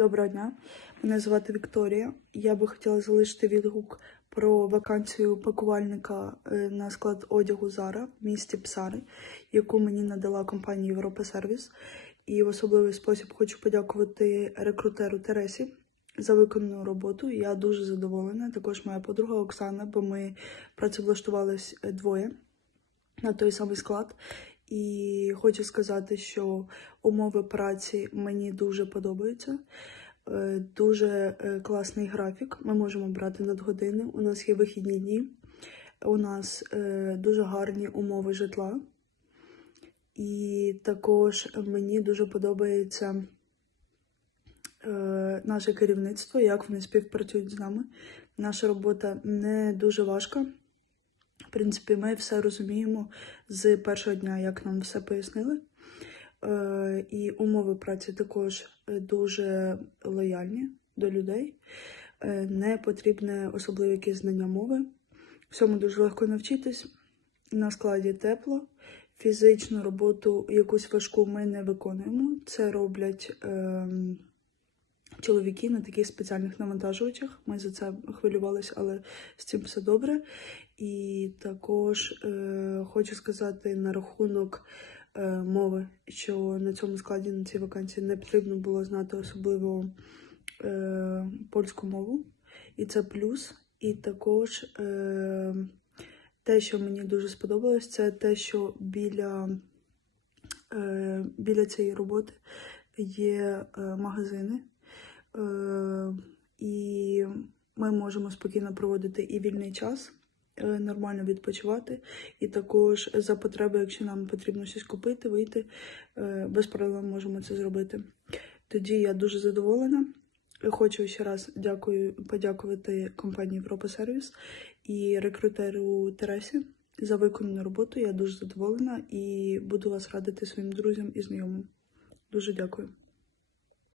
Доброго дня. Мене звати Вікторія. Я би хотіла залишити відгук про вакансію пакувальника е, на склад одягу Зара в місті Псари, яку мені надала компанія Європа Сервіс. І в особливий спосіб хочу подякувати рекрутеру Тересі за виконану роботу. Я дуже задоволена. Також моя подруга Оксана, бо ми працевлаштувались е, двоє на той самий склад. І хочу сказати, що умови праці мені дуже подобаються. Е, Дуже е, класний графік. Ми можемо брати надгодини. У нас є вихідні дні. У нас е, дуже гарні умови житла. І також мені дуже подобається наше керівництво, як вони співпрацюють з нами. Наша робота не дуже важка. В принципі, ми все розуміємо з першого дня, як нам все пояснили. Е, і умови праці також е, дуже лояльні до людей. Е, не потрібне особливе якесь знання мови. Всьому дуже легко навчитись. На складі тепло. Фізичну роботу якусь важку ми не виконуємо. Це роблять ем, чоловіки на таких спеціальних навантажувачах. Ми за це хвилювалися, але з цим все добре. І також е, хочу сказати на рахунок е, мови, що на цьому складі на цій вакансії не потрібно було знати особливо е, польську мову, і це плюс. І також е, те, що мені дуже сподобалось, це те, що біля, е, біля цієї роботи є е, магазини. Е, і ми можемо спокійно проводити і вільний час, е, нормально відпочивати, і також за потреби, якщо нам потрібно щось купити, вийти, е, без проблем можемо це зробити. Тоді я дуже задоволена. Хочу ще раз дякую, подякувати компанії Європа Сервіс і рекрутеру Тересі за виконану роботу. Я дуже задоволена і буду вас радити своїм друзям і знайомим. Дуже дякую.